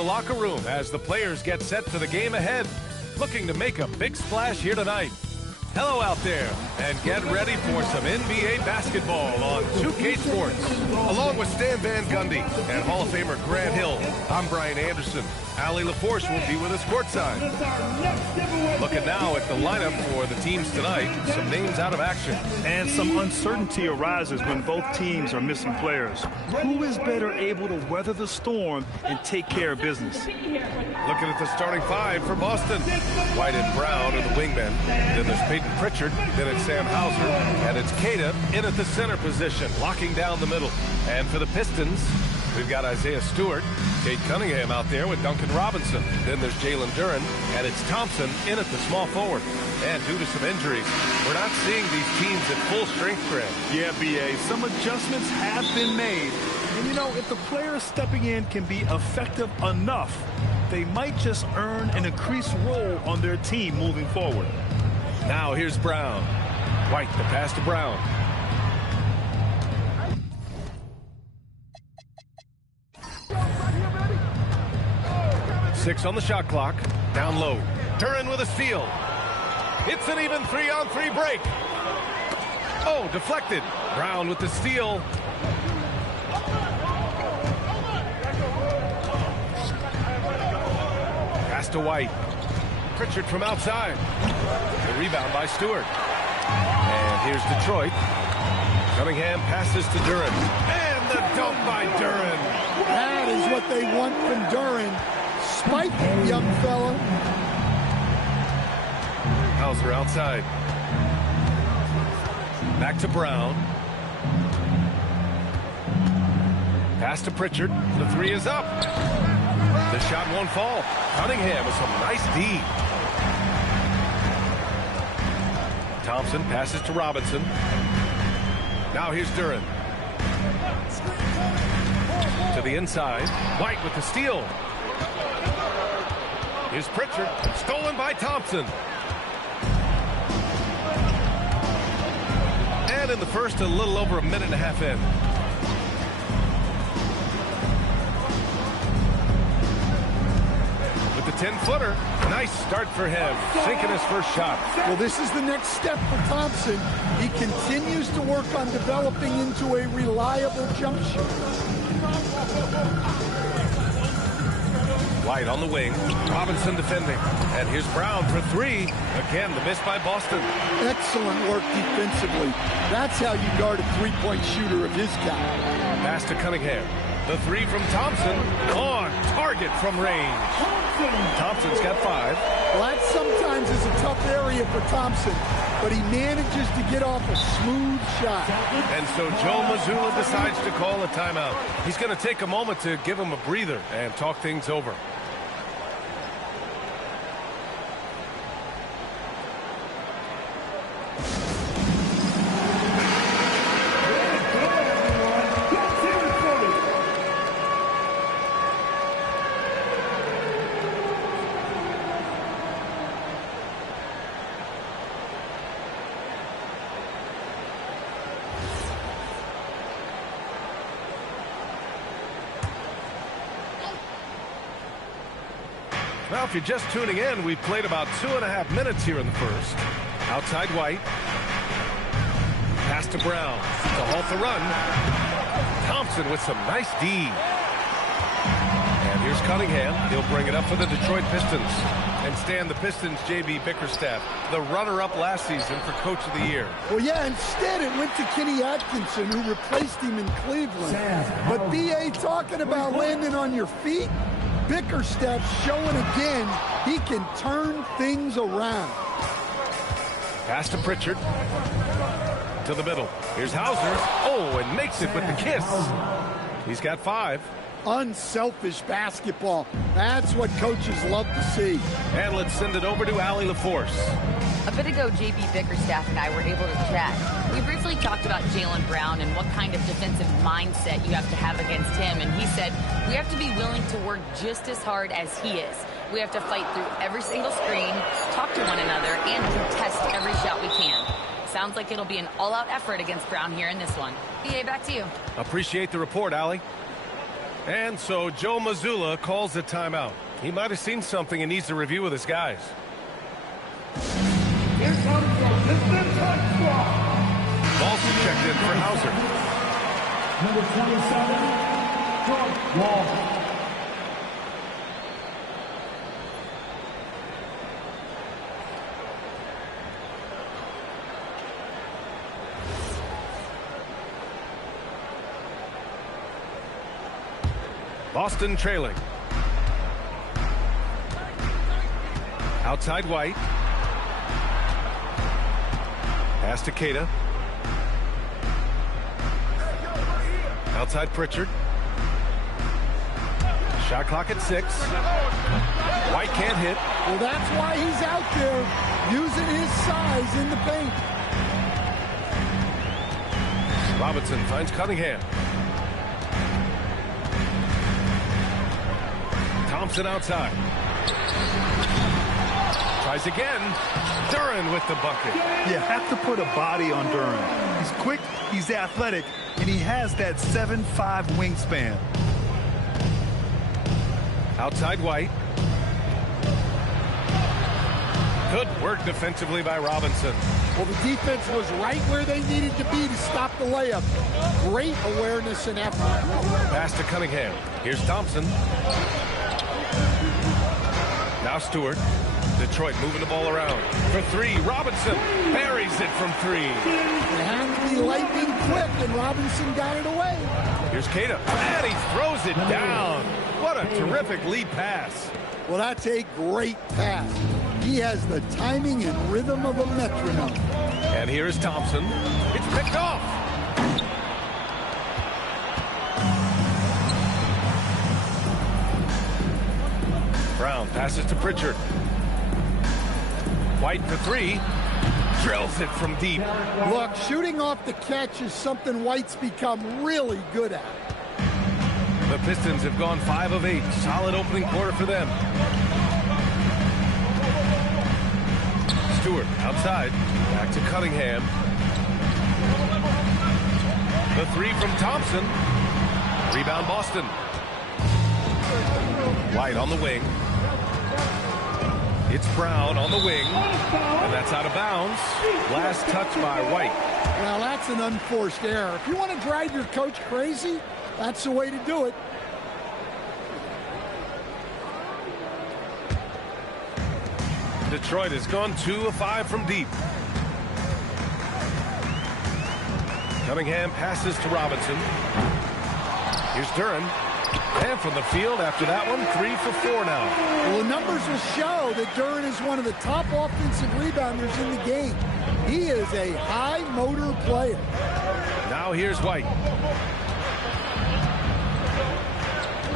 the locker room as the players get set for the game ahead, looking to make a big splash here tonight. Hello out there, and get ready for some NBA basketball on 2K Sports. Along with Stan Van Gundy and Hall of Famer Grant Hill, I'm Brian Anderson. Allie LaForce will be with us courtside. Looking now at the lineup for the teams tonight, some names out of action. And some uncertainty arises when both teams are missing players. Who is better able to weather the storm and take care of business? Looking at the starting five for Boston. White and Brown are the wingmen. Then there's Peyton Pritchard. Then it's Sam Hauser. And it's Queta in at the center position, locking down the middle. And for the Pistons, we've got Isaiah Stewart, Kate Cunningham out there with Duncan Robinson. Then there's Jalen Duren, and it's Thompson in at the small forward. And due to some injuries, we're not seeing these teams at full strength, Grant. Yeah, B.A., some adjustments have been made. And, you know, if the players stepping in can be effective enough, they might just earn an increased role on their team moving forward. Now here's Brown. White, the pass to Brown. Six on the shot clock. Down low. Duren with a steal. It's an even 3-on-3 break. Oh, deflected. Brown with the steal. Pass to White. Pritchard from outside. The rebound by Stewart. And here's Detroit. Cunningham passes to Duren. And the dunk by Duren. That is what they want from Duren. Spike, young fella. Hauser outside. Back to Brown. Pass to Pritchard. The three is up. The shot won't fall. Cunningham with some nice D. Thompson passes to Robinson. Now here's Duren. To the inside. White with the steal. Here's Pritchard. Stolen by Thompson. And in the first, a little over a minute and a half in. With the 10-footer. Nice start for him. Sinking his first shot. Well, this is the next step for Thompson. He continues to work on developing into a reliable jump shooter. White on the wing. Robinson defending. And here's Brown for three. Again, the miss by Boston. Excellent work defensively. That's how you guard a three-point shooter of his caliber. Pass to Cunningham. The three from Thompson. On target from range. Thompson's got five. Well, that sometimes is a tough area for Thompson, but he manages to get off a smooth shot. And so Joe Mazzulla decides to call a timeout. He's going to take a moment to give him a breather and talk things over. Well, if you're just tuning in, we've played about 2.5 minutes here in the first. Outside White. Pass to Brown to halt the run. Thompson with some nice D. And here's Cunningham. He'll bring it up for the Detroit Pistons. And Stan, the Pistons' J.B. Bickerstaff, the runner-up last season for Coach of the Year. Well, yeah, instead it went to Kenny Atkinson, who replaced him in Cleveland. But B.A. talking about landing on your feet, Bickerstaff showing again he can turn things around. Pass to Pritchard. To the middle. Here's Hauser. Oh, and makes it with the kiss. He's got five. Unselfish basketball. That's what coaches love to see. And let's send it over to Allie LaForce. A bit ago, J.B. Bickerstaff and I were able to chat. We briefly talked about Jalen Brown and what kind of defensive mindset you have to have against him. And he said, we have to be willing to work just as hard as he is. We have to fight through every single screen, talk to one another, and contest every shot we can. Sounds like it'll be an all-out effort against Brown here in this one. BA, back to you. Appreciate the report, Allie. And so Joe Mazzulla calls a timeout. He might have seen something and needs to review with his guys. Here comes the Pistons hot squad. Ballston checked in for Hauser. Number 27, George Wall. Boston trailing. Outside White. Pass to Queta. Outside Pritchard. Shot clock at 6. White can't hit. Well, that's why he's out there using his size in the paint. Robinson finds Cunningham. Thompson outside. Tries again. Duren with the bucket. You have to put a body on Duren. He's quick, he's athletic, and he has that 7'5" wingspan. Outside White. Good work defensively by Robinson. Well, the defense was right where they needed to be to stop the layup. Great awareness and effort. Pass to Cunningham. Here's Thompson. Now Stewart. Detroit moving the ball around. For 3, Robinson buries it from 3. They had to be lightning quick, and Robinson got it away. Here's Queta, and he throws it down. What a terrific lead pass. Well, that's a great pass. He has the timing and rhythm of a metronome. And here is Thompson. It's picked off. Brown passes to Pritchard. White for 3. Drills it from deep. Look, shooting off the catch is something White's become really good at. The Pistons have gone 5 of 8. Solid opening quarter for them. Stewart outside. Back to Cunningham. The 3 from Thompson. Rebound Boston. White on the wing. It's Brown on the wing. And that's out of bounds. Last touch by White. Well, that's an unforced error. If you want to drive your coach crazy, that's the way to do it. Detroit has gone 2 of 5 from deep. Cunningham passes to Robinson. Here's Duren. And from the field after that one, 3 for 4 now. Well, the numbers will show that Duren is one of the top offensive rebounders in the game. He is a high-motor player. Now here's White.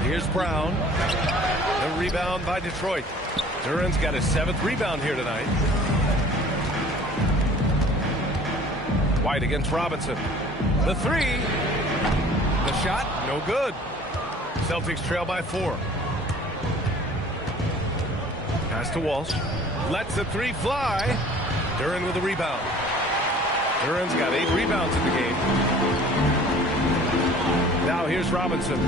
Here's Brown. The rebound by Detroit. Duren's got his 7th rebound here tonight. White against Robinson. The 3. The shot, no good. Celtics trail by 4. Pass to Walsh. Lets the 3 fly. Duren with a rebound. Duren's got 8 rebounds in the game. Now here's Robinson.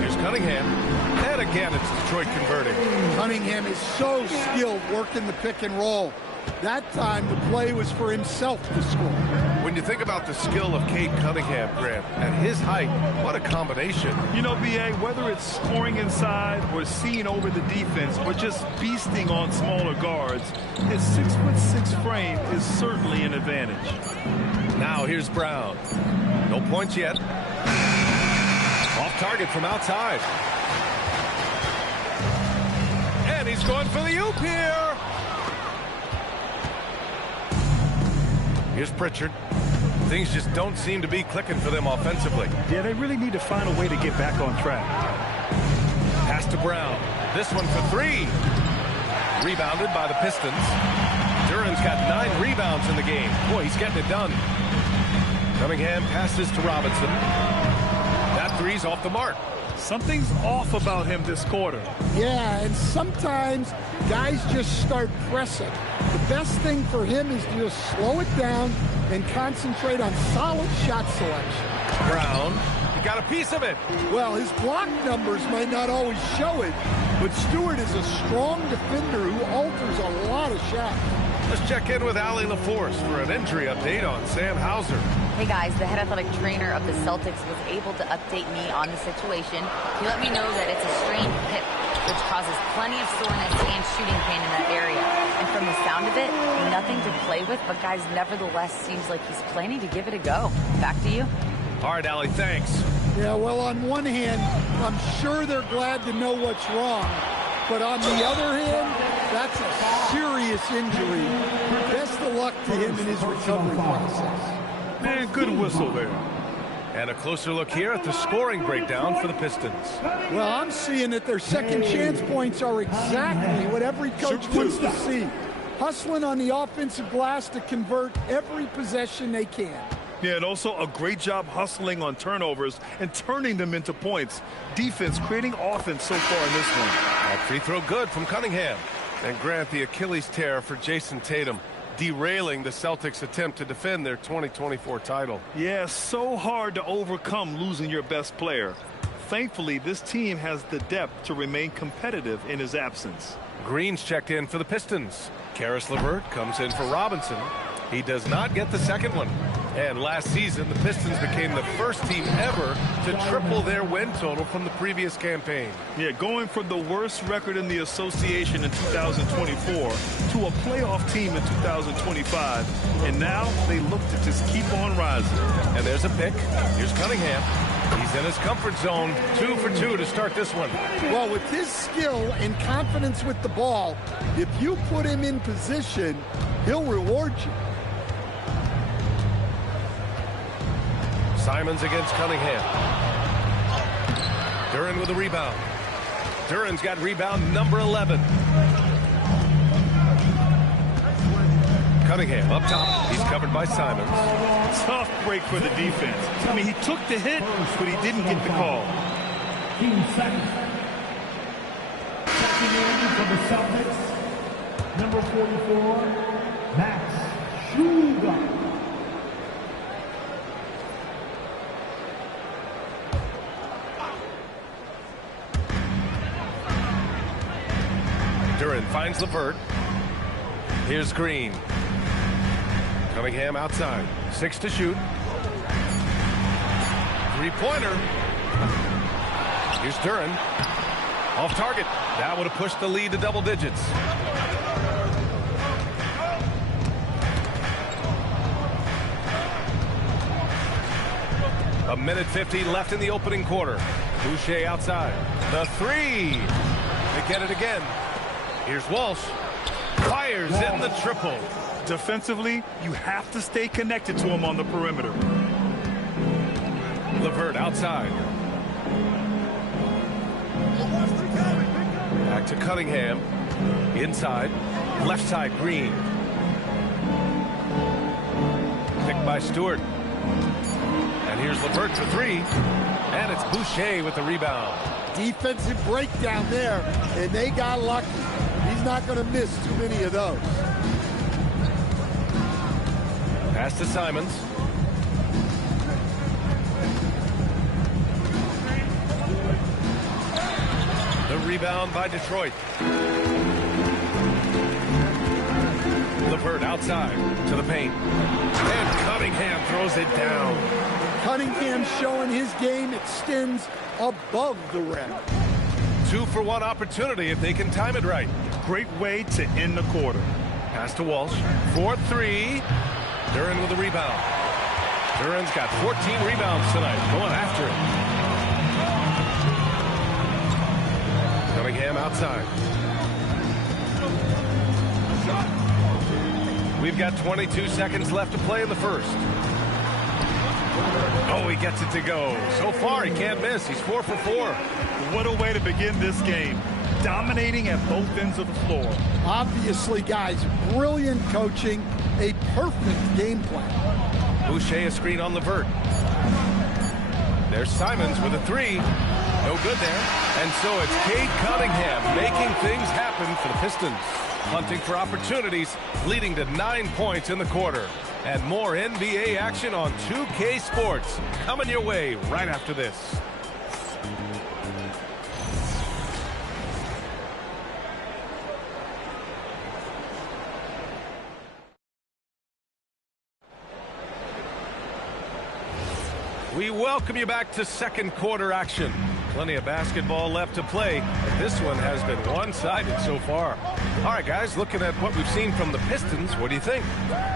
Here's Cunningham. And again, it's Detroit converting. Cunningham is so skilled working the pick and roll. That time, the play was for himself to score. When you think about the skill of Cade Cunningham, Grant, at his height, what a combination. You know, B.A., whether it's scoring inside or seeing over the defense or just beasting on smaller guards, his 6'6" frame is certainly an advantage. Now here's Brown. No points yet. Off target from outside. And he's going for the oop here. Here's Pritchard. Things just don't seem to be clicking for them offensively. Yeah, they really need to find a way to get back on track. Pass to Brown. This one for 3. Rebounded by the Pistons. Duren's got 9 rebounds in the game. Boy, he's getting it done. Cunningham passes to Robinson. That 3's off the mark. Something's off about him this quarter. Yeah, and sometimes guys just start pressing. The best thing for him is to just slow it down and concentrate on solid shot selection. Brown, he got a piece of it. Well, his block numbers might not always show it, but Stewart is a strong defender who alters a lot of shots. Let's check in with Allie LaForce for an injury update on Sam Hauser. Hey guys, the head athletic trainer of the Celtics was able to update me on the situation. He let me know that it's a strained hip, which causes plenty of soreness and shooting pain in that area. And from the sound of it, nothing to play with, but guys, nevertheless, seems like he's planning to give it a go. Back to you. All right, Allie, thanks. Yeah, well, on one hand, I'm sure they're glad to know what's wrong. But on the other hand, that's a serious injury. Best of luck to him in his recovery process. Man, good whistle there. And a closer look here at the scoring breakdown for the Pistons. Well, I'm seeing that their second chance points are exactly what every coach wants to see. Hustling on the offensive glass to convert every possession they can. Yeah, and also a great job hustling on turnovers and turning them into points. Defense creating offense so far in this one. That free throw good from Cunningham. And Grant, the Achilles tear for Jason Tatum, derailing the Celtics' attempt to defend their 2024 title. Yeah, so hard to overcome losing your best player. Thankfully, this team has the depth to remain competitive in his absence. Green's checked in for the Pistons. Karis LeVert comes in for Robinson. He does not get the second one. And last season, the Pistons became the first team ever to triple their win total from the previous campaign. Yeah, going from the worst record in the association in 2024 to a playoff team in 2025. And now they look to just keep on rising. And there's a pick. Here's Cunningham. He's in his comfort zone. 2 for 2 to start this one. Well, with his skill and confidence with the ball, if you put him in position, he'll reward you. Simons against Cunningham. Duren with a rebound. Duren's got rebound number 11. Cunningham up top. He's covered by Simons. Tough break for the defense. I mean, he took the hit, but he didn't get the call. 15 seconds. Checking in for the Celtics, number 44, Max Schuga. Duren finds LeVert. Here's Green. Cunningham outside. 6 to shoot. Three-pointer. Here's Duren. Off target. That would have pushed the lead to double digits. A minute 50 left in the opening quarter. Boucher outside. The three. They get it again. Here's Walsh. Fires in the triple. Defensively, you have to stay connected to him on the perimeter. LeVert outside. Back to Cunningham. Inside. Left side, Green. Picked by Stewart. And here's LeVert for three. And it's Boucher with the rebound. Defensive breakdown there, and they got lucky. He's not going to miss too many of those. Pass to Simons. The rebound by Detroit. LeVert outside to the paint. And Cunningham throws it down. Cunningham showing his game extends above the rim. 2-for-1 opportunity if they can time it right. Great way to end the quarter. Pass to Walsh. 4-3. Duren with the rebound. Duren's got 14 rebounds tonight. Going after it. Cunningham outside. We've got 22 seconds left to play in the first. Oh, he gets it to go. So far, he can't miss. He's 4 for 4. What a way to begin this game. Dominating at both ends of the floor. Obviously, guys, brilliant coaching, a perfect game plan. Boucher a screen on LeVert. There's Simons with a three. No good there. And so it's Cade Cunningham making things happen for the Pistons. Hunting for opportunities, leading to 9 points in the quarter. And more NBA action on 2K Sports coming your way right after this. We welcome you back to second quarter action. Plenty of basketball left to play, but this one has been one-sided so far. All right, guys, looking at what we've seen from the Pistons, what do you think?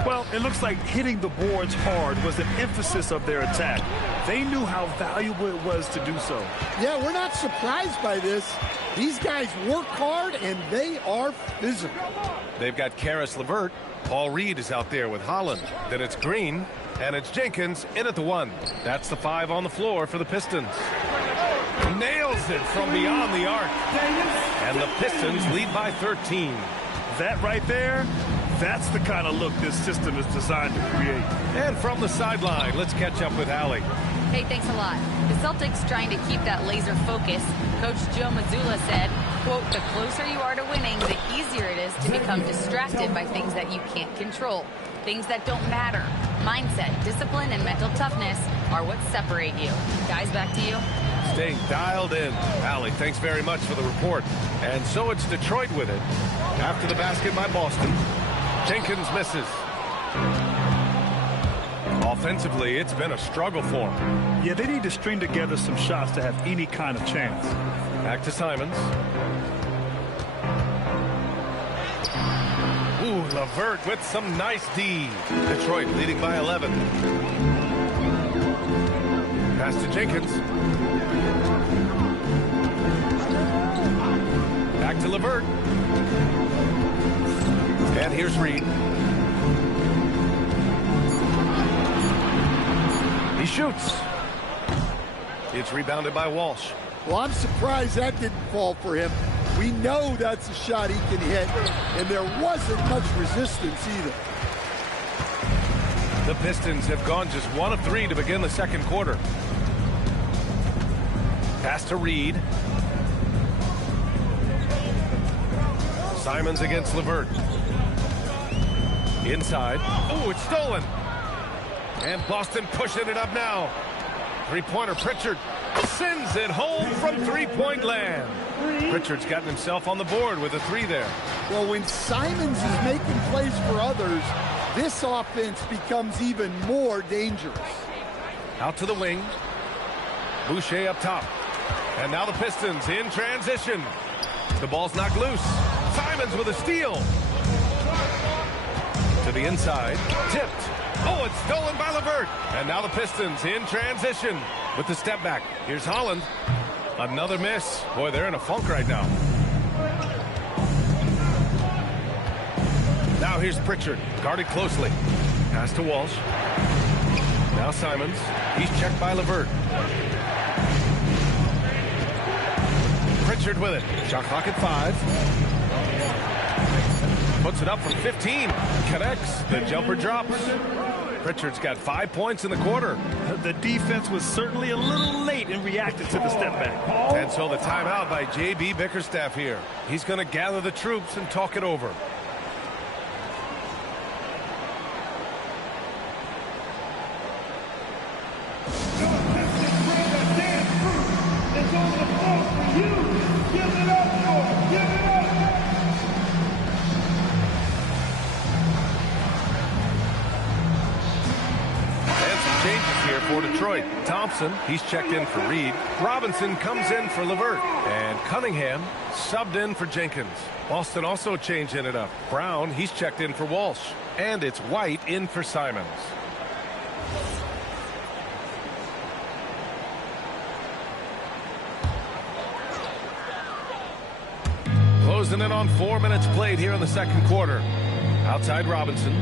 Well, it looks like hitting the boards hard was an emphasis of their attack. They knew how valuable it was to do so. Yeah, we're not surprised by this. These guys work hard, and they are physical. They've got Karis LeVert. Paul Reed is out there with Holland. Then it's Green, and it's Jenkins in at the 1. That's the 5 on the floor for the Pistons. Nails it from beyond the arc. And the Pistons lead by 13. That right there, that's the kind of look this system is designed to create. And from the sideline, let's catch up with Allie. Hey, thanks a lot. The Celtics trying to keep that laser focus. Coach Joe Mazzulla said, quote, "The closer you are to winning, the easier it is to become distracted by things that you can't control. Things that don't matter. Mindset, discipline, and mental toughness are what separate you." Guys, back to you. Staying dialed in. Allie, thanks very much for the report. And so it's Detroit with it. After the basket by Boston, Jenkins misses. Offensively, it's been a struggle for them. Yeah, they need to string together some shots to have any kind of chance. Back to Simons. Ooh, LeVert with some nice D. Detroit leading by 11. Pass to Jenkins. Back to LeVert. And here's Reed. He shoots. It's rebounded by Walsh. Well, I'm surprised that didn't fall for him. We know that's a shot he can hit, and there wasn't much resistance either. The Pistons have gone just 1 of 3 to begin the second quarter. Pass to Reed. Simons against LeVert. Inside. Oh, it's stolen. And Boston pushing it up now. Three-pointer Pritchard sends it home from three-point land. Pritchard's gotten himself on the board with a 3 there. Well, when Simons is making plays for others, this offense becomes even more dangerous. Out to the wing. Boucher up top. And now the Pistons in transition. The ball's knocked loose. Simons with a steal. To the inside. Tipped. Oh, it's stolen by LeVert. And now the Pistons in transition with the step back. Here's Holland. Another miss. Boy, they're in a funk right now. Now here's Pritchard, guarded closely. Pass to Walsh. Now Simons. He's checked by LeVert. Pritchard with it. Shot clock at 5. Puts it up from 15. Connects. The jumper drops. Pritchard's got 5 points in the quarter. The defense was certainly a little late in reacting to the step back. And so the timeout by J.B. Bickerstaff here. He's going to gather the troops and talk it over. For Detroit. Thompson, he's checked in for Reed. Robinson comes in for LeVert. And Cunningham subbed in for Jenkins. Boston also changing it up. Brown, he's checked in for Walsh. And it's White in for Simons. Closing in on 4 minutes played here in the second quarter. Outside Robinson.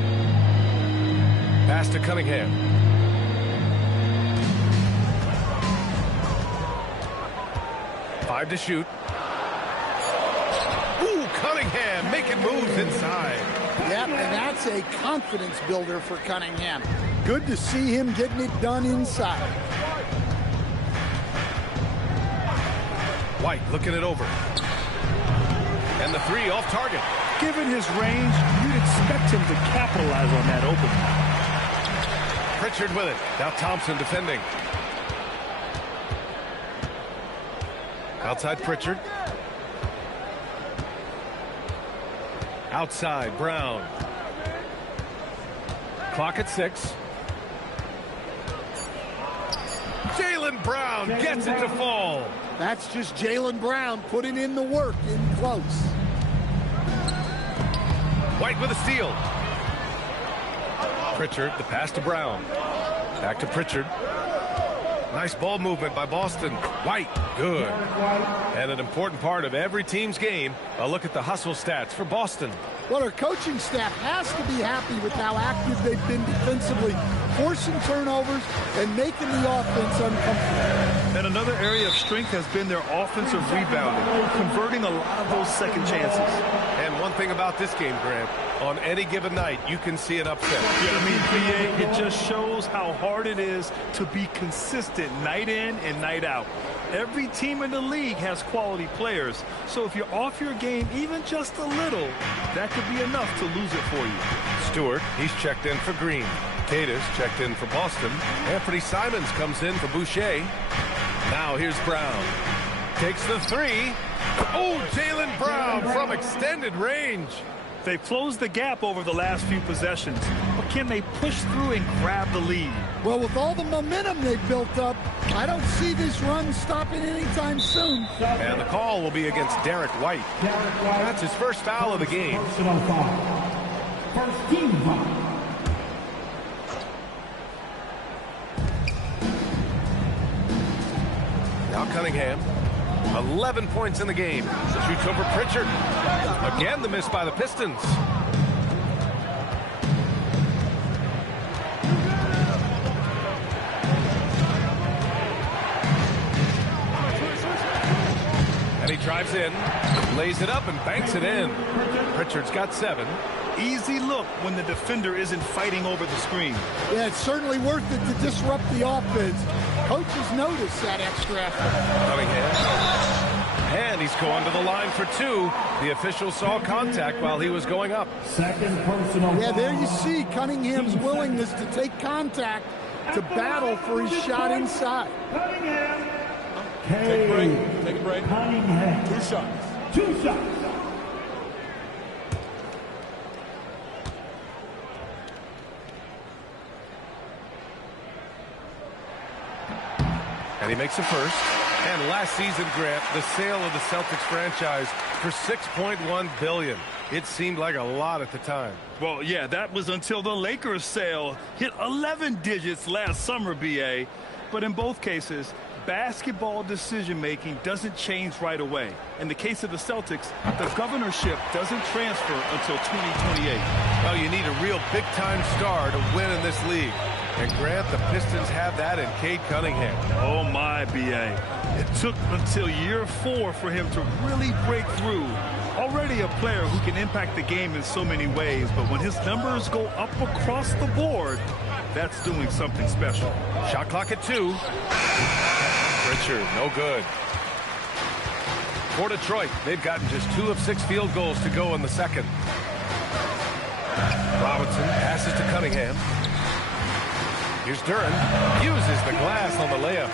Pass to Cunningham. 5 to shoot. Ooh, Cunningham making moves inside. Yep, and that's a confidence builder for Cunningham. Good to see him getting it done inside. White looking it over. And the 3 off target. Given his range, you'd expect him to capitalize on that opening. Pritchard with it. Now Thompson defending. Outside Pritchard. Outside Brown. Clock at 6. Jaylen Brown gets it to fall. That's just Jaylen Brown putting in the work in close. White with a steal. Pritchard, the pass to Brown. Back to Pritchard. Nice ball movement by Boston. White, good. And an important part of every team's game, a look at the hustle stats for Boston. Well, our coaching staff has to be happy with how active they've been defensively, forcing turnovers and making the offense uncomfortable. And another area of strength has been their offensive rebounding, converting a lot of those second chances. And one thing about this game, Grant, on any given night, you can see an upset. Yeah, I mean, BA, it just shows how hard it is to be consistent night in and night out. Every team in the league has quality players, so if you're off your game even just a little, that could be enough to lose it for you. Stewart, he's checked in for Green. Cadis checked in for Boston. Anthony Simons comes in for Boucher. Now here's Brown. Takes the 3. Oh, Jaylen Brown from extended range. They've closed the gap over the last few possessions, but can they push through and grab the lead? Well, with all the momentum they've built up, I don't see this run stopping anytime soon. And the call will be against Derek White. That's his first foul of the game. First team foul. Now Cunningham. 11 points in the game. Shoots over Pritchard. Again, the miss by the Pistons. And he drives in, lays it up, and banks it in. Pritchard's got 7. Easy look when the defender isn't fighting over the screen. Yeah, it's certainly worth it to disrupt the offense. Coaches notice that extra effort. Cunningham. And he's going to the line for 2. The official saw contact while he was going up. Second personal. Yeah, there you see Cunningham's willingness to take contact to battle for his shot inside. Cunningham. Take a break. Take a break. Cunningham. 2 shots. 2 shots. And he makes the first. And last season, Grant, the sale of the Celtics franchise for $6.1 billion. It seemed like a lot at the time. Well, yeah, that was until the Lakers sale hit 11 digits last summer, BA. But in both cases, basketball decision-making doesn't change right away. In the case of the Celtics, the governorship doesn't transfer until 2028. Well, you need a real big-time star to win in this league. And Grant, the Pistons have that in Cade Cunningham. Oh, my, BA. It took until year 4 for him to really break through. Already a player who can impact the game in so many ways, but when his numbers go up across the board, that's doing something special. Shot clock at 2. Pritchard, no good. For Detroit, they've gotten just 2 of 6 field goals to go in the second. Robinson passes to Cunningham. Here's Duren. Uses the glass on the layup.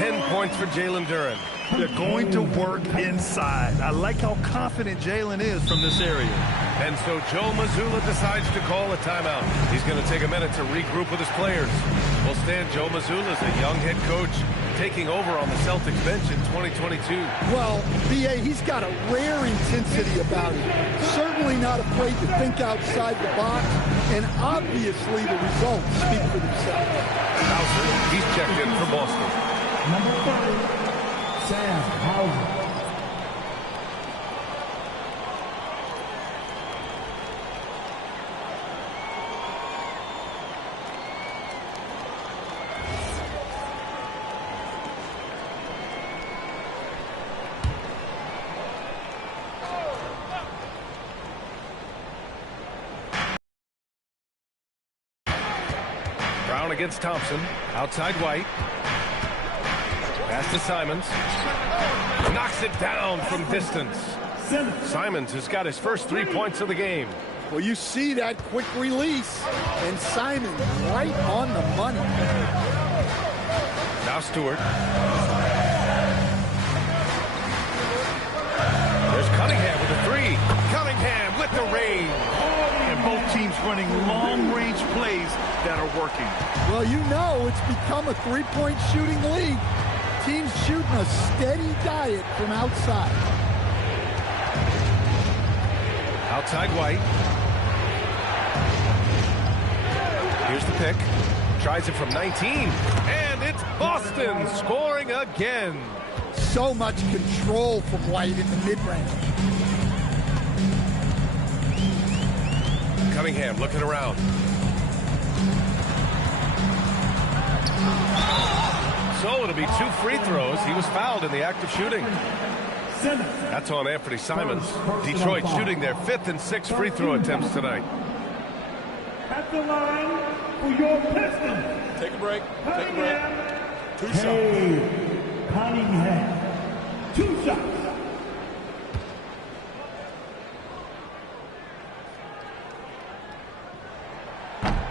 10 points for Jalen Duren. They're going to work inside. I like how confident Jalen is from this area. And so Joe Mazzulla decides to call a timeout. He's going to take a minute to regroup with his players. Well, Stan, Joe Mazzulla is a young head coach taking over on the Celtics bench in 2022. Well, BA, he's got a rare intensity about him. Certainly not afraid to think outside the box, and obviously the results speak for themselves. Hauser, he's checked in for Boston. Number 30, Sam Hauser. Brown against Thompson. Outside White. Pass to Simons. Knocks it down from distance. Simons has got his first 3 points of the game. Well, you see that quick release, and Simon right on the money. Now Stewart. There's Cunningham with a three. Cunningham with the range. And both teams running long-range plays that are working. Well, you know it's become a three-point shooting league. Teams shooting a steady diet from outside. Outside White. Here's the pick. Tries it from 19. And it's Boston scoring again. So much control from White in the mid-range. Cunningham looking around. So it'll be 2 free throws. He was fouled in the act of shooting. That's on Anthony Simons. Detroit shooting their 5th and 6th free throw attempts tonight. At the line for your Pistons. Take a break. Take a break. 2 shots. Cunningham. 2 shots.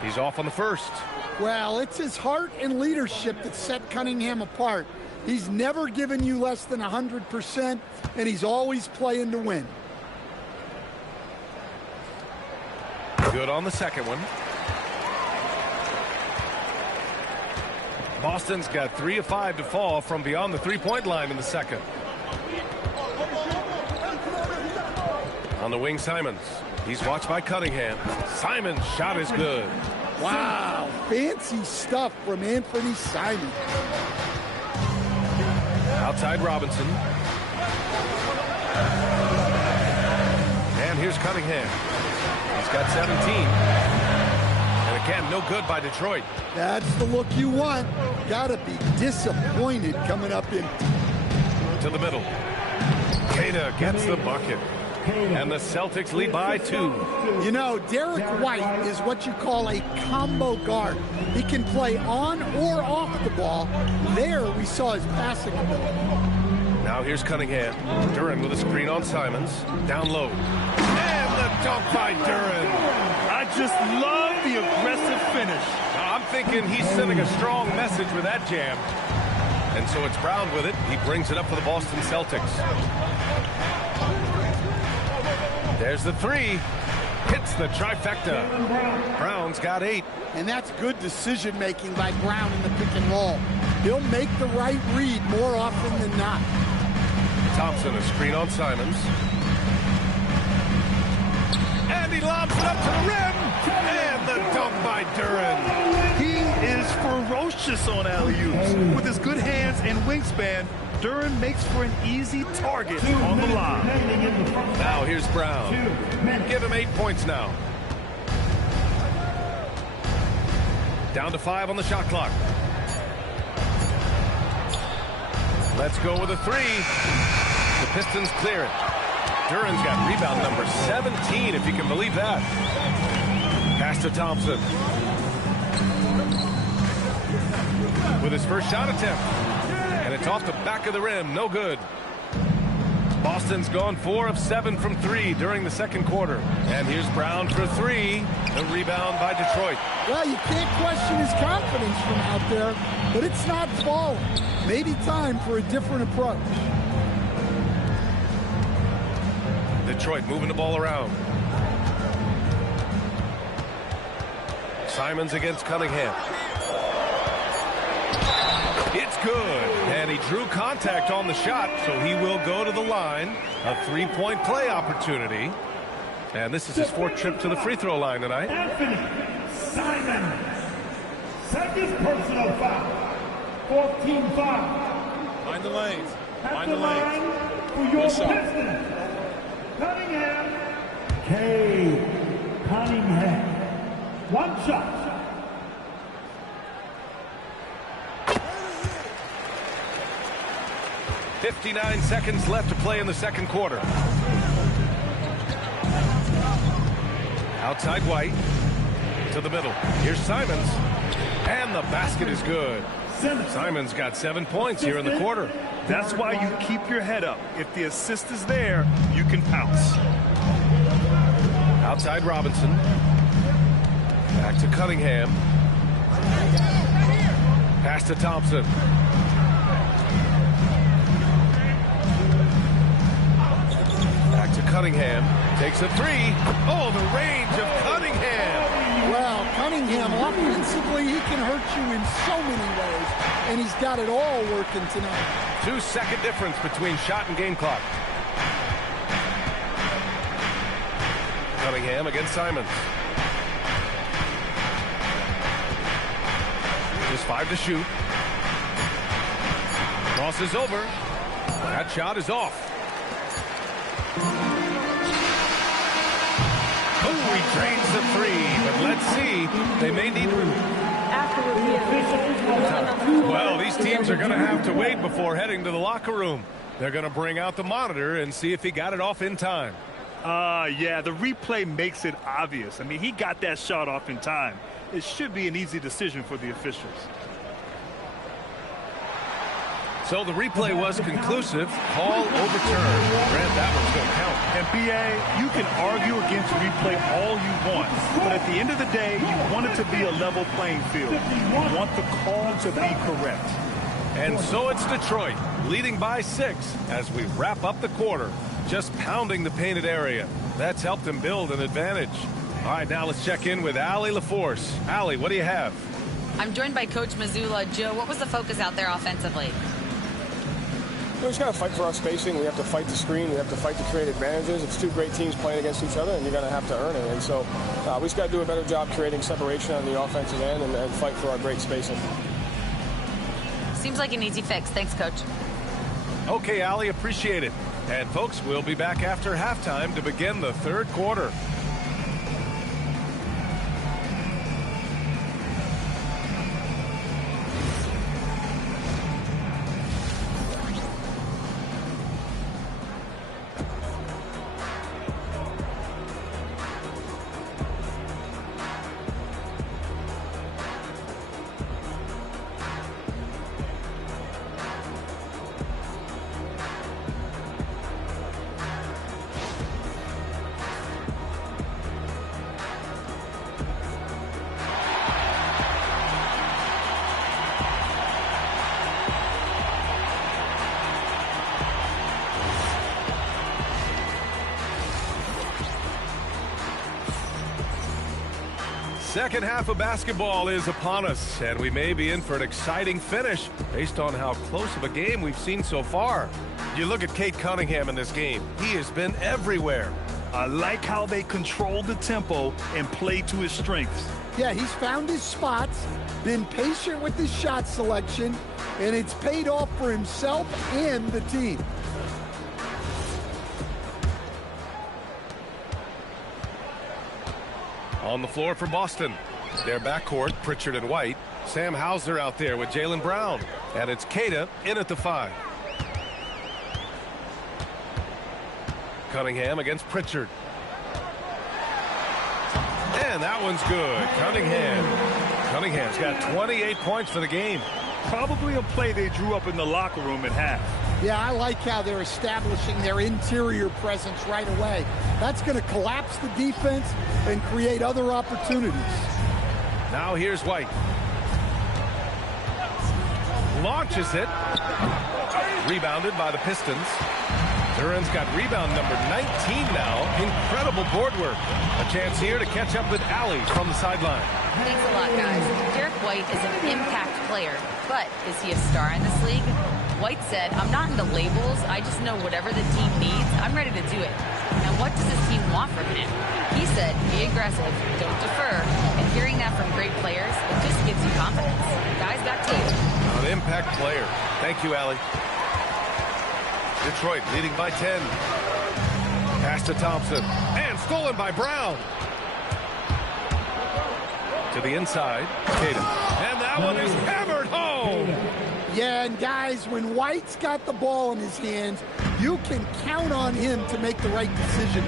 He's off on the first. Well, it's his heart and leadership that set Cunningham apart. He's never given you less than 100%, and he's always playing to win. Good on the second one. Boston's got 3 of 5 to fall from beyond the three-point line in the second. On the wing, Simons. He's watched by Cunningham. Simons' shot is good. Wow, fancy stuff from Anthony Simons. Outside Robinson. And here's Cunningham. He's got 17. And again, no good by Detroit. That's the look you want. Gotta be disappointed coming up in. To the middle. Queta gets the bucket. And the Celtics lead by 2. You know, Derek White is what you call a combo guard. He can play on or off the ball. There we saw his passing ability. Now here's Cunningham. Duren with a screen on Simons. Down low. And the dunk by Duren. I just love the aggressive finish. Now, I'm thinking he's sending a strong message with that jam. And so it's Brown with it. He brings it up for the Boston Celtics. There's the 3. Hits the trifecta. Brown's got 8. And that's good decision-making by Brown in the pick and roll. He'll make the right read more often than not. Thompson, a screen on Simons. And he lobs it up to the rim. And the dunk by Duren. He is ferocious on alley-oops. With his good hands and wingspan, Duren makes for an easy target on the line. Now here's Brown. Give him 8 points now. Down to 5 on the shot clock. Let's go with a 3. The Pistons clear it. Duren's got rebound number 17, if you can believe that. Pass to Thompson. With his first shot attempt. And it's off the back of the rim. No good. Boston's gone 4 of 7 from 3 during the second quarter. And here's Brown for 3. The rebound by Detroit. Well, you can't question his confidence from out there, but it's not falling. Maybe time for a different approach. Detroit moving the ball around. Simons against Cunningham. It's good. And he drew contact on the shot, so he will go to the line. A 3-point play opportunity. And this is his 4th trip to the free throw line tonight. Anthony Simons. Second personal foul. 4th team foul. Mind the lanes. At Mind the the line lanes. for your Good shot. Pistons. Cunningham. K. Cunningham. 1 shot. .59 seconds left to play in the second quarter. Outside White. To the middle. Here's Simons. And the basket is good. Simons got 7 points here in the quarter. That's why you keep your head up. If the assist is there, you can pounce. Outside Robinson. Back to Cunningham. Pass to Thompson. Back to Cunningham. Takes a three. Oh, the range of Cunningham. Well, Cunningham, offensively, he can hurt you in so many ways, and he's got it all working tonight. 2-second difference between shot and game clock. Cunningham against Simons. Just 5 to shoot. Crosses over. That shot is off. Oh, he drains the three, but let's see. They may need to... Well, these teams are going to have to wait before heading to the locker room. They're going to bring out the monitor and see if he got it off in time. Yeah, the replay makes it obvious. I mean, he got that shot off in time. It should be an easy decision for the officials. So the replay was conclusive. Call overturned. Grant, that one's going to count. And, B.A., you can argue against replay all you want, but at the end of the day, you want it to be a level playing field. You want the call to be correct. And so it's Detroit, leading by 6 as we wrap up the quarter, just pounding the painted area. That's helped them build an advantage. All right, now let's check in with Allie LaForce. Allie, what do you have? I'm joined by Coach Mazzulla. Joe, what was the focus out there offensively? We just got to fight for our spacing. We have to fight the screen. We have to fight to create advantages. It's two great teams playing against each other, and you're going to have to earn it. And so we just got to do a better job creating separation on the offensive end and fight for our great spacing. Seems like an easy fix. Thanks, Coach. Okay, Allie, appreciate it. And, folks, we'll be back after halftime to begin the third quarter. Second half of basketball is upon us, and we may be in for an exciting finish based on how close of a game we've seen so far. You look at Cade Cunningham in this game. He has been everywhere. I like how they control the tempo and play to his strengths. Yeah, he's found his spots, been patient with his shot selection, and it's paid off for himself and the team. On the floor for Boston. Their backcourt, Pritchard and White. Sam Hauser out there with Jaylen Brown. And it's Keita in at the 5. Cunningham against Pritchard. And that one's good. Cunningham's got 28 points for the game. Probably a play they drew up in the locker room at half. Yeah, I like how they're establishing their interior presence right away. That's going to collapse the defense and create other opportunities. Now here's White. Launches it. Rebounded by the Pistons. Duran's got rebound number 19 now. Incredible board work. A chance here to catch up with Allie from the sideline. Thanks a lot, guys. Derek White is an impact player, but is he a star in this league? White said, "I'm not into labels. I just know whatever the team needs, I'm ready to do it." Now, what does his team want from him? He said, "Be aggressive, don't defer." And hearing that from great players, it just gives you confidence. Guys, back to you. An impact player. Thank you, Allie. Detroit leading by 10. Pass to Thompson. And stolen by Brown. To the inside. Tatum. And that one is hammered home. Yeah, and guys, when White's got the ball in his hands, you can count on him to make the right decision.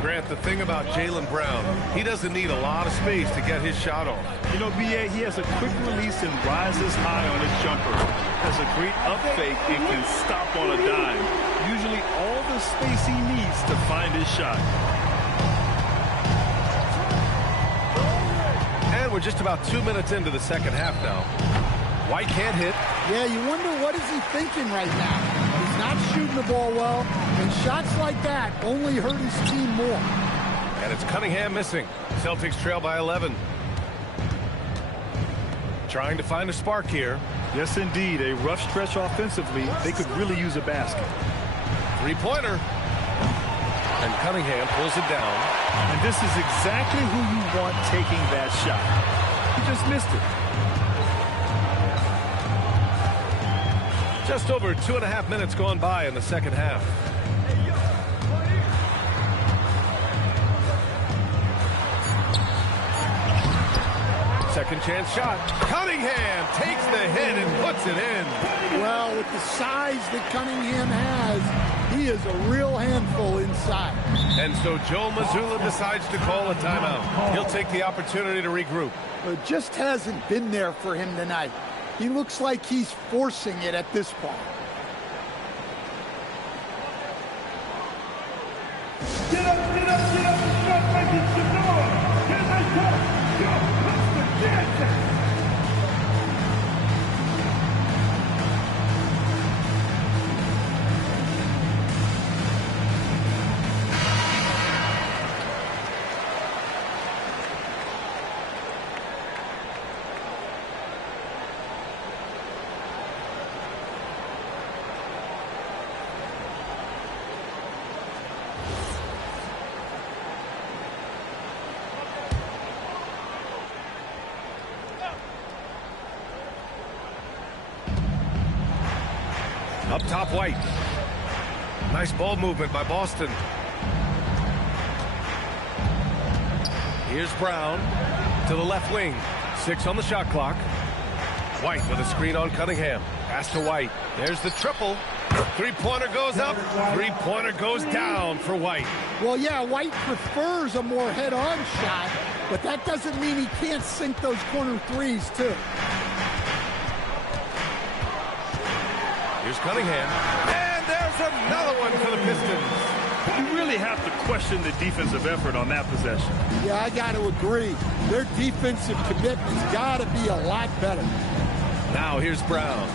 Grant, the thing about Jaylen Brown, he doesn't need a lot of space to get his shot off. You know, B.A., he has a quick release and rises high on his jumper. Has a great up fake and can stop on a dime. Usually all the space he needs to find his shot. we're just about 2 minutes into the second half now. White can't hit. Yeah, you wonder what is he thinking right now. He's not shooting the ball well, and shots like that only hurt his team more. And it's Cunningham missing. Celtics trail by 11. Trying to find a spark here. Yes, indeed. A rough stretch offensively. They could really use a basket. Three-pointer. And Cunningham pulls it down. And this is exactly who you want taking that shot. He just missed it. Just over 2.5 minutes gone by in the second half. Second chance shot. Cunningham takes the hit and puts it in. Well, with the size that Cunningham has, he is a real handful inside. And so Joe Mazzulla decides to call a timeout. He'll take the opportunity to regroup. It just hasn't been there for him tonight. He looks like he's forcing it at this point. Get up, get up, get up, and start making some noise. Here's my coach, Mr. Jansen. Up top, White. Nice ball movement by Boston. Here's Brown to the left wing. 6 on the shot clock. White with a screen on Cunningham. Pass to White. There's the triple. Three-pointer goes up. Three-pointer goes down for White. Well, yeah, White prefers a more head-on shot, but that doesn't mean he can't sink those corner threes, too. Here's Cunningham. And there's another one for the Pistons. You really have to question the defensive effort on that possession. Yeah, I got to agree. Their defensive commitment's got to be a lot better. Now here's Brown.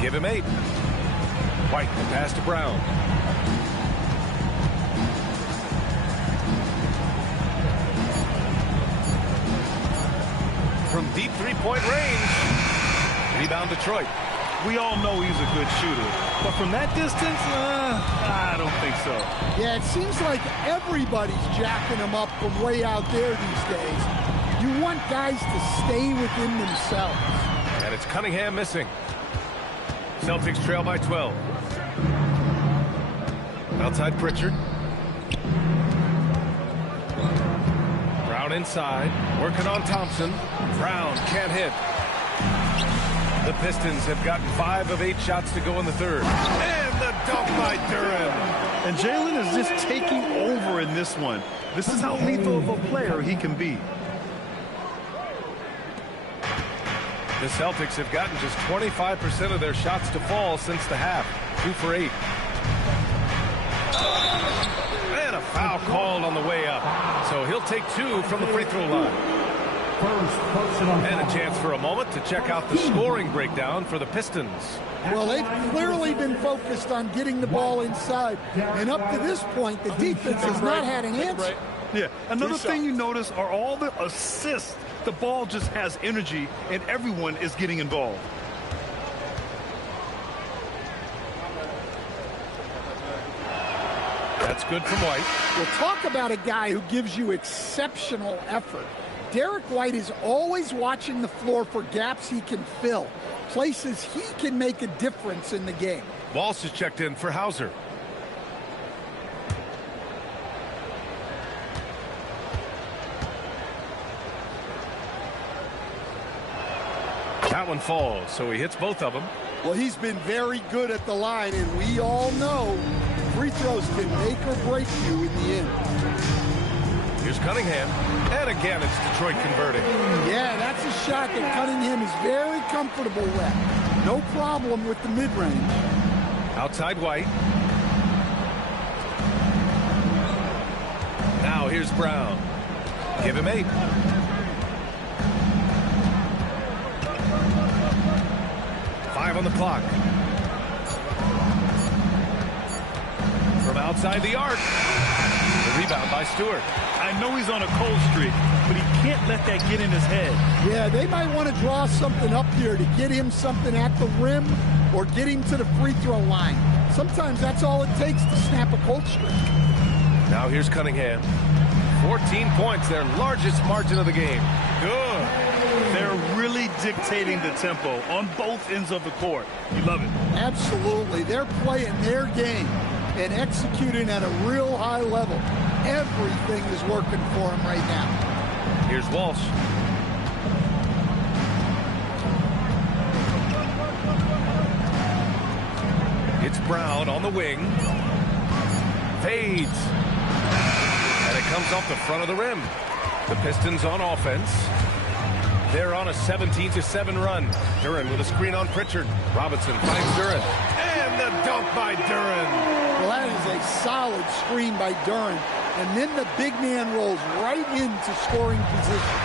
Give him 8. White, the pass to Brown. From deep three-point range. Rebound Detroit. We all know he's a good shooter, but from that distance, I don't think so. Yeah, it seems like everybody's jacking him up from way out there these days. You want guys to stay within themselves. And it's Cunningham missing. Celtics trail by 12. Outside Pritchard. Brown inside, working on Thompson. Brown can't hit. The Pistons have gotten 5 of 8 shots to go in the third. And the dunk by Duran. And Jalen is just taking over in this one. This is how lethal of a player he can be. The Celtics have gotten just 25% of their shots to fall since the half. 2 for 8. And a foul called on the way up. So he'll take 2 from the free throw line. And a chance for a moment to check out the scoring breakdown for the Pistons. Well, they've clearly been focused on getting the ball inside. And up to this point, the defense has not had an answer. Yeah, another thing you notice are all the assists. The ball just has energy, and everyone is getting involved. That's good from White. We'll talk about a guy who gives you exceptional effort. Derek White is always watching the floor for gaps he can fill, places he can make a difference in the game. Walsh is checked in for Hauser. That one falls, so he hits both of them. Well, he's been very good at the line, and we all know free throws can make or break you in the end. Here's Cunningham, and again it's Detroit converting. Yeah, that's a shot that Cunningham is very comfortable with. No problem with the mid-range. Outside White. Now here's Brown. Give him 8. 5 on the clock. From outside the arc. The rebound by Stewart. I know he's on a cold streak, but he can't let that get in his head. Yeah, they might want to draw something up here to get him something at the rim or get him to the free throw line. Sometimes that's all it takes to snap a cold streak. Now here's Cunningham. 14 points, their largest margin of the game. Good. They're really dictating the tempo on both ends of the court. You love it. Absolutely. They're playing their game and executing at a real high level. Everything is working for them right now. Here's Walsh. It's Brown on the wing. Fades. And it comes off the front of the rim. The Pistons on offense. They're on a 17-7 run. Duren with a screen on Pritchard. Robinson finds Duren. And the dunk by Duren. Well, that is a solid screen by Duren. And then the big man rolls right into scoring position.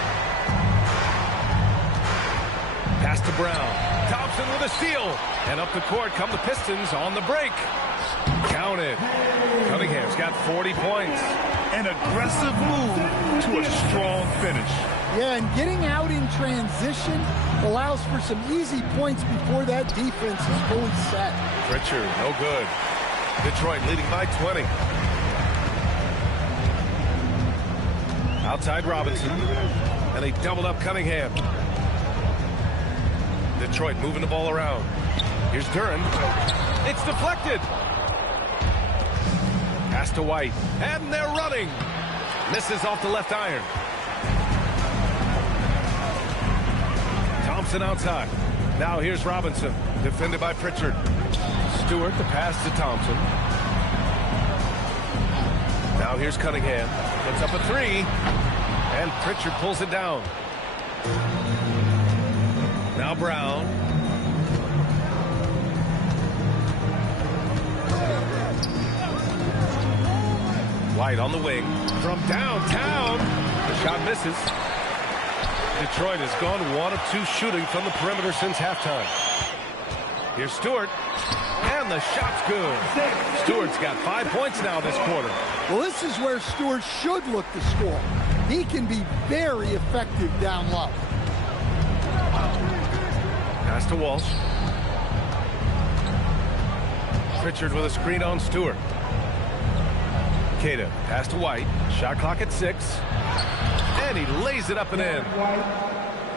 Pass to Brown. Thompson with a steal. And up the court come the Pistons on the break. Count it. Cunningham's got 40 points. An aggressive move to a strong finish. Yeah, and getting out in transition allows for some easy points before that defense is fully set. Pritchard, no good. Detroit leading by 20. Outside Robinson. And they doubled up Cunningham. Detroit moving the ball around. Here's Duren. It's deflected. Pass to White. And they're running. Misses off the left iron. Thompson outside. Now here's Robinson. Defended by Pritchard. Stewart, the pass to Thompson. Now here's Cunningham. Puts up a three. And Pritchard pulls it down. Now Brown. White on the wing. From downtown. The shot misses. Detroit has gone 1 of 2 shooting from the perimeter since halftime. Here's Stewart. And the shot's good. Stewart's got 5 points now this quarter. Well, this is where Stewart should look to score. He can be very effective down low. Pass to Walsh. Pritchard with a screen on Stewart. Queta, pass to White. Shot clock at 6. And he lays it up and in.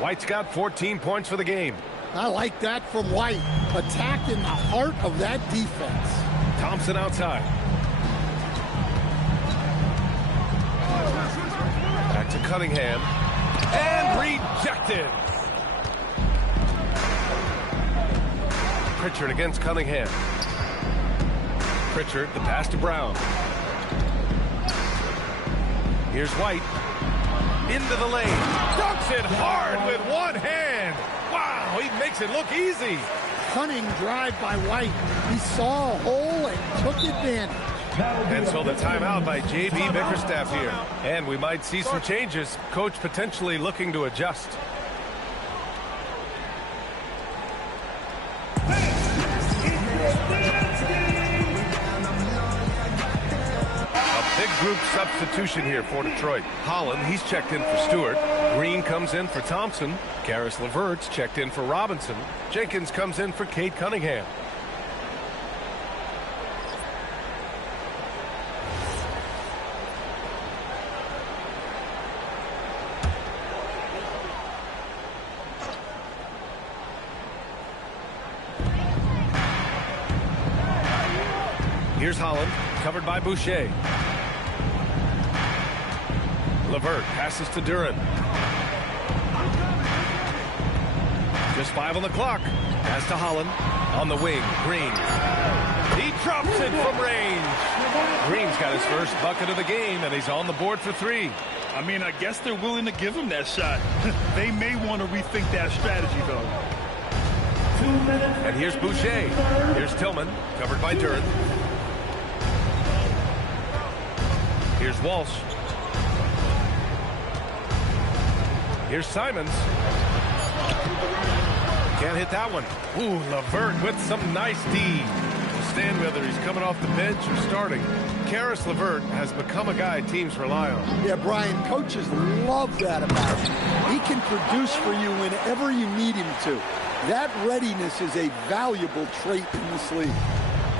White's got 14 points for the game. I like that from White. Attacking the heart of that defense. Thompson outside. Back to Cunningham. And rejected. Pritchard against Cunningham. Pritchard, the pass to Brown. Here's White. Into the lane. Dunks it hard with one hand. Wow, he makes it look easy. Cunning drive by White. He saw a hole and took advantage. And so the timeout by J.B. Bickerstaff here. And we might see some changes. Coach potentially looking to adjust. Big group substitution here for Detroit. Holland, he's checked in for Stewart. Green comes in for Thompson. Karis LeVert's checked in for Robinson. Jenkins comes in for Cade Cunningham. Here's Holland, covered by Boucher. LeVert passes to Duren. Just 5 on the clock. Pass to Holland. On the wing, Green. He drops it from range. Green's got his first bucket of the game, and he's on the board for 3. I mean, I guess they're willing to give him that shot. They may want to rethink that strategy, though. And here's Boucher. Here's Tillman, covered by Duren. Here's Walsh. Here's Simons. Can't hit that one. Ooh, LeVert with some nice D. We'll stand whether he's coming off the bench or starting. Karis LeVert has become a guy teams rely on. Yeah, Brian, coaches love that about him. He can produce for you whenever you need him to. That readiness is a valuable trait in this league.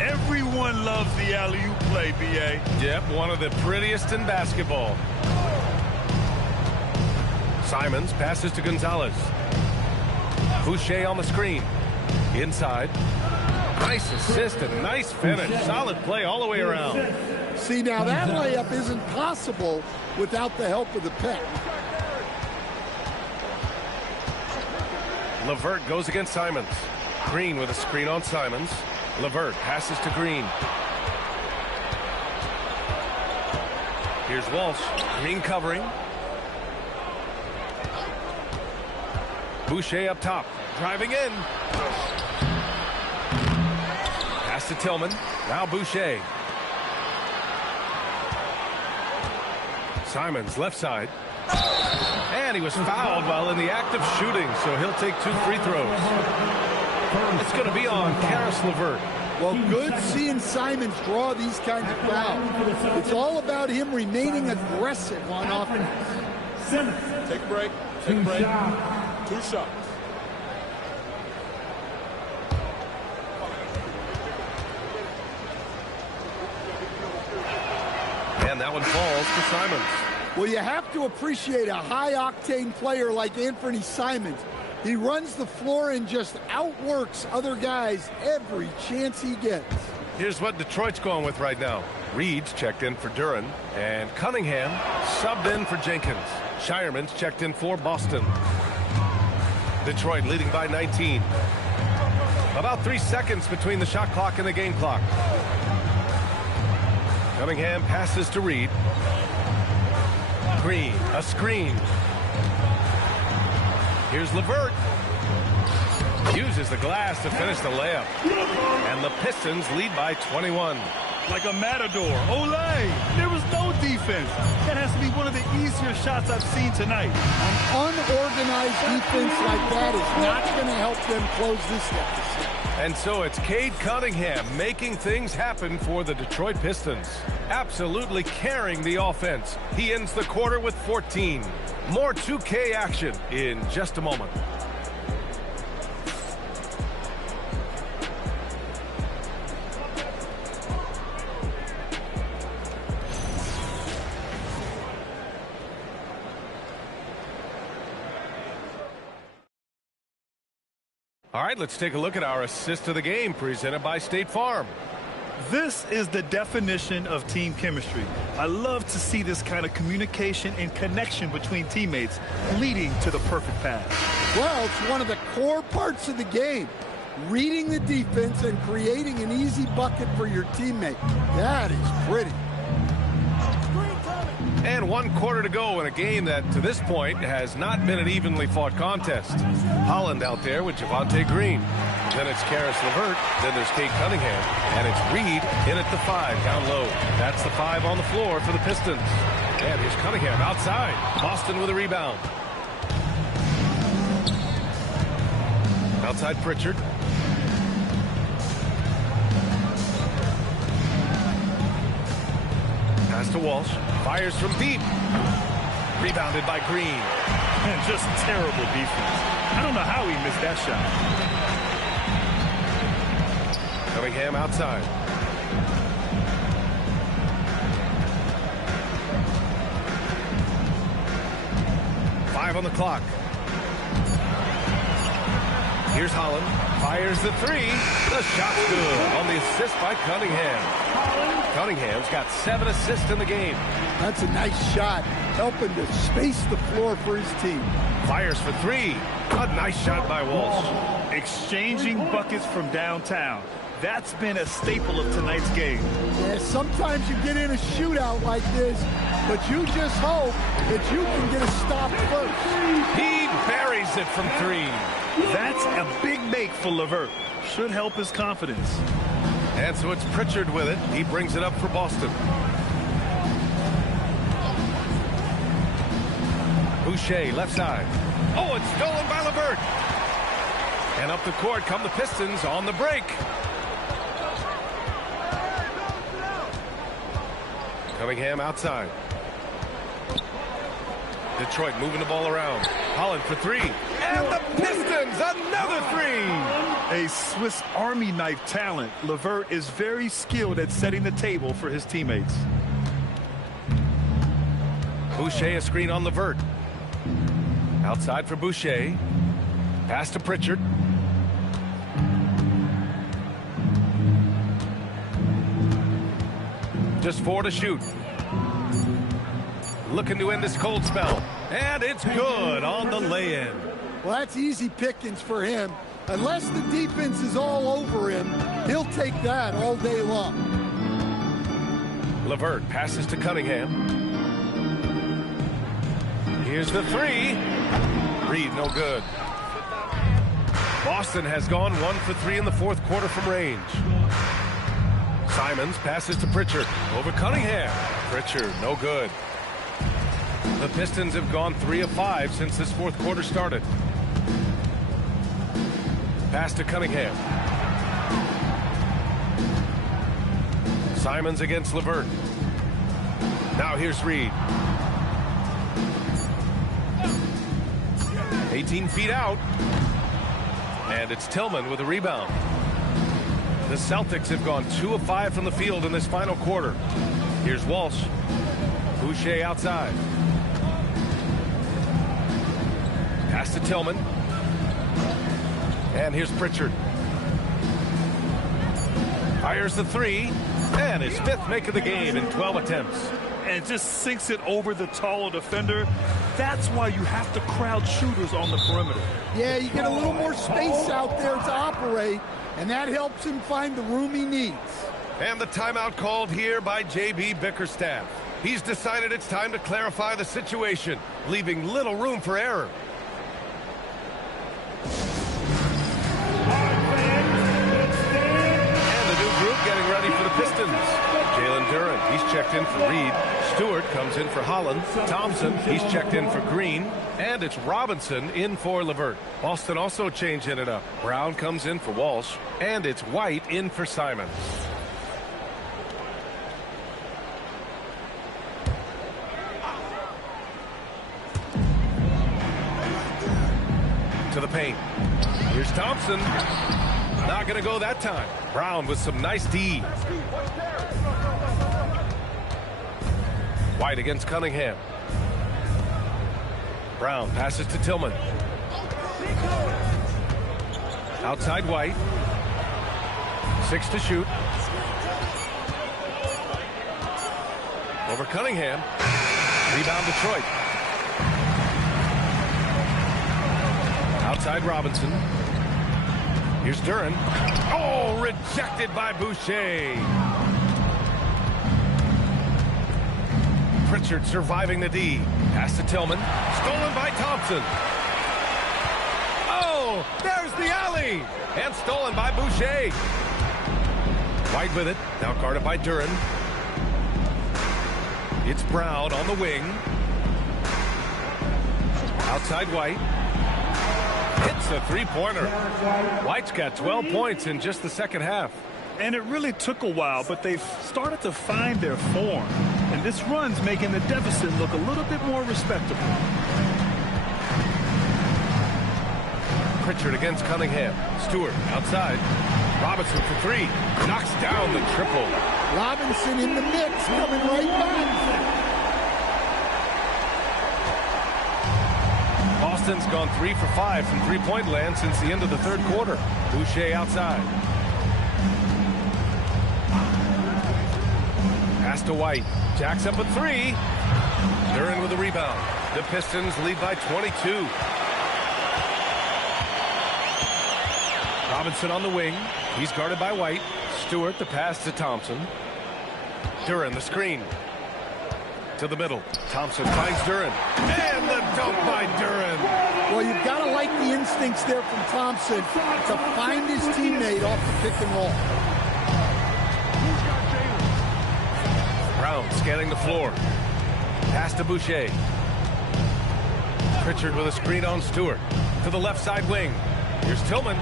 Everyone loves the alley-oop play, B.A. Yep, one of the prettiest in basketball. Simons passes to Gonzalez. Boucher on the screen. Inside. Nice assist and nice finish. Solid play all the way around. See, now that layup isn't possible without the help of the pick. LeVert goes against Simons. Green with a screen on Simons. LeVert passes to Green. Here's Walsh. Green covering. Boucher up top. Driving in. Pass to Tillman. Now Boucher. Simons left side. And he was fouled while in the act of shooting, so he'll take 2 free throws. It's going to be on Karis LeVert. Well, good seeing Simons draw these kinds of fouls. It's all about him remaining aggressive on offense. Take a break. Take a break. 2 shots. And that one falls to Simons. Well, you have to appreciate a high-octane player like Anthony Simons. He runs the floor and just outworks other guys every chance he gets. Here's what Detroit's going with right now. Reed's checked in for Duran, and Cunningham subbed in for Jenkins. Shireman's checked in for Boston. Detroit leading by 19. About 3 seconds between the shot clock and the game clock. Cunningham passes to Reed. Green, a screen. Here's LeVert. Uses the glass to finish the layup. And the Pistons lead by 21. Like a matador. Olay! There was no defense. That has to be one of the easier shots I've seen tonight. An unorganized defense like that is not going to help them close this deficit. And so it's Cade Cunningham making things happen for the Detroit Pistons. Absolutely carrying the offense. He ends the quarter with 14. More 2K action in just a moment. All right, let's take a look at our assist of the game presented by State Farm. This is the definition of team chemistry. I love to see this kind of communication and connection between teammates leading to the perfect pass. Well, it's one of the core parts of the game. Reading the defense and creating an easy bucket for your teammate. That is pretty. And 1 quarter to go in a game that, to this point, has not been an evenly fought contest. Holland out there with Javonte Green. Then it's Karis LeVert. Then there's Cade Cunningham. And it's Reed in at the 5, down low. That's the 5 on the floor for the Pistons. And here's Cunningham outside. Boston with a rebound. Outside Pritchard. Pass to Walsh. Fires from deep. Rebounded by Green. And just terrible defense. I don't know how he missed that shot. Cunningham outside. Five on the clock. Here's Holland. Fires the 3. The shot's good on the assist by Cunningham. Cunningham's got 7 assists in the game. That's a nice shot, helping to space the floor for his team. Fires for 3. A nice shot by Walsh. Exchanging buckets from downtown. That's been a staple of tonight's game. Yeah, sometimes you get in a shootout like this, but you just hope that you can get a stop first. He buries it from 3. That's a big make for LeVert. Should help his confidence. And so it's Pritchard with it. He brings it up for Boston. Boucher, left side. Oh, it's stolen by LeVert. And up the court come the Pistons on the break. Cunningham outside. Detroit moving the ball around. Holland for three. And the Pistons, another three. A Swiss Army knife talent, LeVert is very skilled at setting the table for his teammates. Boucher a screen on LeVert. Outside for Boucher. Pass to Pritchard. Just 4 to shoot. Looking to end this cold spell. And it's good on the lay-in. Well, that's easy pickings for him. Unless the defense is all over him, he'll take that all day long. LeVert passes to Cunningham. Here's the three. Reed, no good. Boston has gone 1 for 3 in the fourth quarter from range. Simons passes to Pritchard. Over Cunningham. Pritchard, no good. The Pistons have gone 3 of 5 since this fourth quarter started. Pass to Cunningham. Simons against LeVert. Now here's Reed. 18 feet out. And it's Tillman with a rebound. The Celtics have gone 2 of 5 from the field in this final quarter. Here's Walsh. Boucher outside. Pass to Tillman. And here's Pritchard. Fires the three. And his 5th make of the game in 12 attempts. And just sinks it over the taller defender. That's why you have to crowd shooters on the perimeter. Yeah, you get a little more space out there to operate, and that helps him find the room he needs. And the timeout called here by J.B. Bickerstaff. He's decided it's time to clarify the situation, leaving little room for error. And the new group getting ready for the Pistons. Jalen Duren, he's checked in for Reed. Stewart comes in for Holland. Thompson, he's checked in for Green. And it's Robinson in for LeVert. Boston also changing it up. Brown comes in for Walsh. And it's White in for Simons. To the paint. Here's Thompson. Not going to go that time. Brown with some nice D. White against Cunningham. Brown passes to Tillman. Outside White. 6 to shoot. Over Cunningham. Rebound Detroit. Outside Robinson. Here's Duren. Oh, rejected by Boucher. Pritchard surviving the D. Pass to Tillman. Stolen by Thompson. Oh, there's the alley. And stolen by Boucher. White with it. Now guarded by Duren. It's Brown on the wing. Outside White. Hits a three-pointer. White's got 12 points in just the second half. And it really took a while, but they've started to find their form. And this run's making the deficit look a little bit more respectable. Pritchard against Cunningham. Stewart outside. Robinson for three. Knocks down the triple. Robinson in the mix, coming right back. Boston's gone 3 for 5 from three-point land since the end of the third quarter. Boucher outside. Pass to White. Jacks up a three. Duren with a rebound. The Pistons lead by 22. Robinson on the wing. He's guarded by White. Stewart the pass to Thompson. Duren the screen. To the middle. Thompson finds Duren. And the dunk by Duren. Well, you've got to like the instincts there from Thompson to find his teammate off the pick and roll. Brown scanning the floor. Pass to Boucher. Pritchard with a screen on Stewart. To the left side wing. Here's Tillman.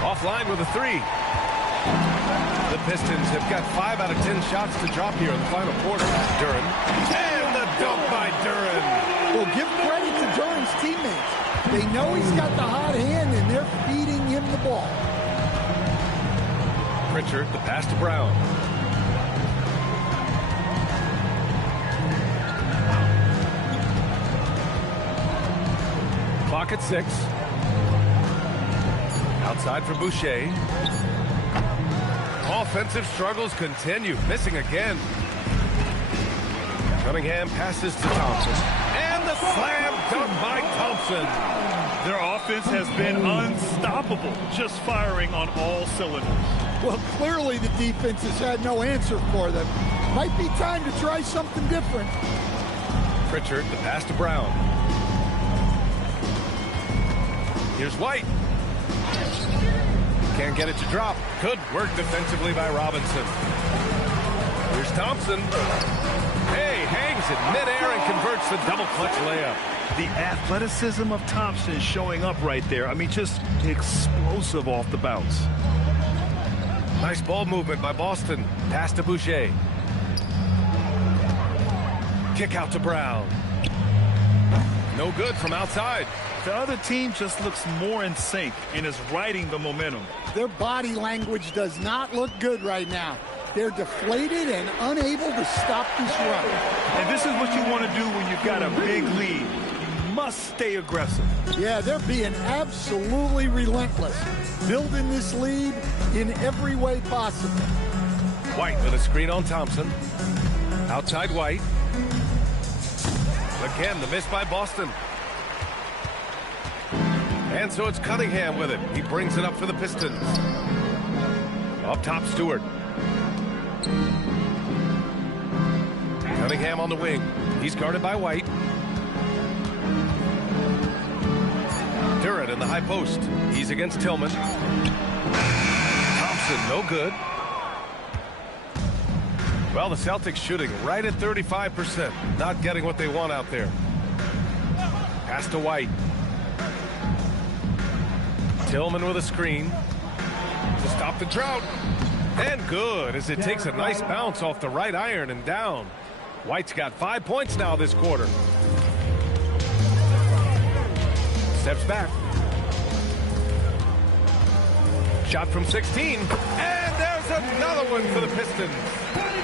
Offline with a three. The Pistons have got 5 out of 10 shots to drop here in the final quarter. Duren. And the dunk by Duren. Well, give credit to Duren's teammates. They know he's got the hot hand, and they're feeding him the ball. Pritchard, the pass to Brown. Clock at 6. Outside for Boucher. Offensive struggles continue. Missing again. Cunningham passes to Thompson. And the slam dunk by Thompson. Their offense has been unstoppable, just firing on all cylinders. Well, clearly the defense has had no answer for them. Might be time to try something different. Pritchard, the pass to Brown. Here's White. Can't get it to drop. Good work defensively by Robinson. Here's Thompson. Hey, hangs it midair and converts the double clutch layup. The athleticism of Thompson showing up right there. I mean, just explosive off the bounce. Nice ball movement by Boston. Pass to Boucher. Kick out to Brown. No good from outside. The other team just looks more in sync and is riding the momentum. Their body language does not look good right now. They're deflated and unable to stop this run. And this is what you want to do when you've got a big lead. You must stay aggressive. Yeah, they're being absolutely relentless. Building this lead in every way possible. White with a screen on Thompson. Outside White. Again, the miss by Boston. And so it's Cunningham with it. He brings it up for the Pistons. Up top, Stewart. Cunningham on the wing. He's guarded by White. Duren in the high post. He's against Tillman. Thompson, no good. Well, the Celtics shooting right at 35%. Not getting what they want out there. Pass to White. Tillman with a screen to stop the drought. And good as it takes a nice bounce off the right iron and down. White's got 5 points now this quarter. Steps back. Shot from 16. And there's another one for the Pistons.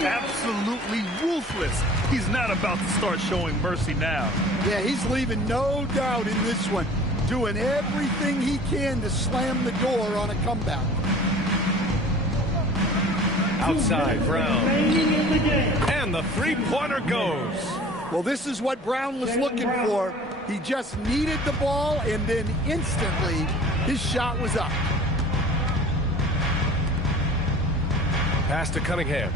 Absolutely ruthless. He's not about to start showing mercy now. Yeah, he's leaving no doubt in this one. Doing everything he can to slam the door on a comeback. Outside, Brown. And the three-pointer goes. Well, this is what Brown was looking for. He just needed the ball, and then instantly his shot was up. Pass to Cunningham.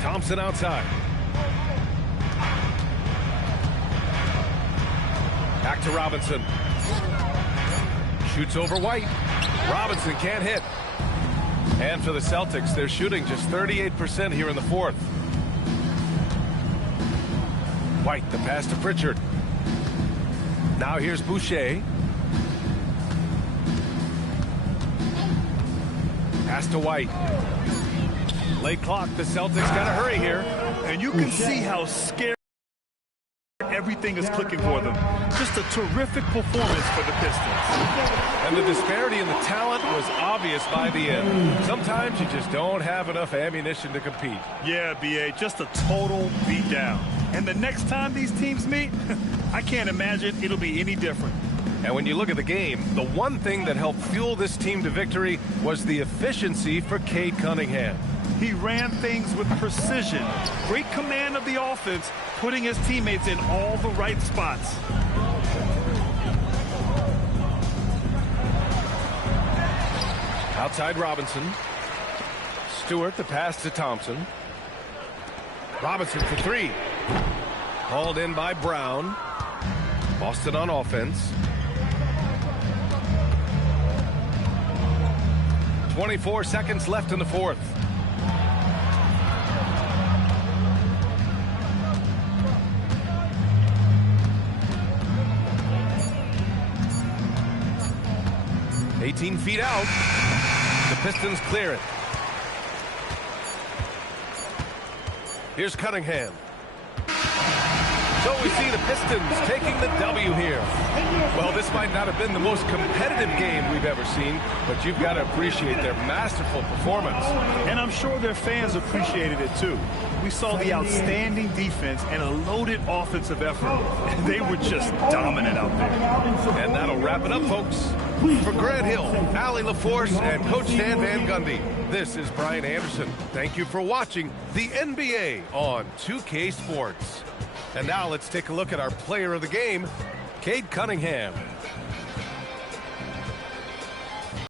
Thompson outside. Back to Robinson. Shoots over White. Robinson can't hit. And for the Celtics, they're shooting just 38% here in the fourth. White, the pass to Pritchard. Now here's Boucher. Pass to White. Late clock, the Celtics got to hurry here. And you can see how scared everything is clicking for them. Just a terrific performance for the Pistons. And the disparity in the talent was obvious by the end. Sometimes you just don't have enough ammunition to compete. Yeah, B.A., just a total beatdown. And the next time these teams meet, I can't imagine it'll be any different. And when you look at the game, the one thing that helped fuel this team to victory was the efficiency for Cade Cunningham. He ran things with precision. Great command of the offense, putting his teammates in all the right spots. Outside Robinson. Stewart, the pass to Thompson. Robinson for three. Hauled in by Brown. Boston on offense. 24 seconds left in the fourth. 18 feet out. The Pistons clear it. Here's Cunningham. So we see the Pistons taking the W here. Well, this might not have been the most competitive game we've ever seen, but you've got to appreciate their masterful performance. And I'm sure their fans appreciated it too. We saw the outstanding defense and a loaded offensive effort. They were just dominant out there. And that'll wrap it up, folks. For Grant Hill, Allie LaForce, and Coach Dan Van Gundy, this is Brian Anderson. Thank you for watching the NBA on 2K Sports. And now let's take a look at our player of the game, Cade Cunningham.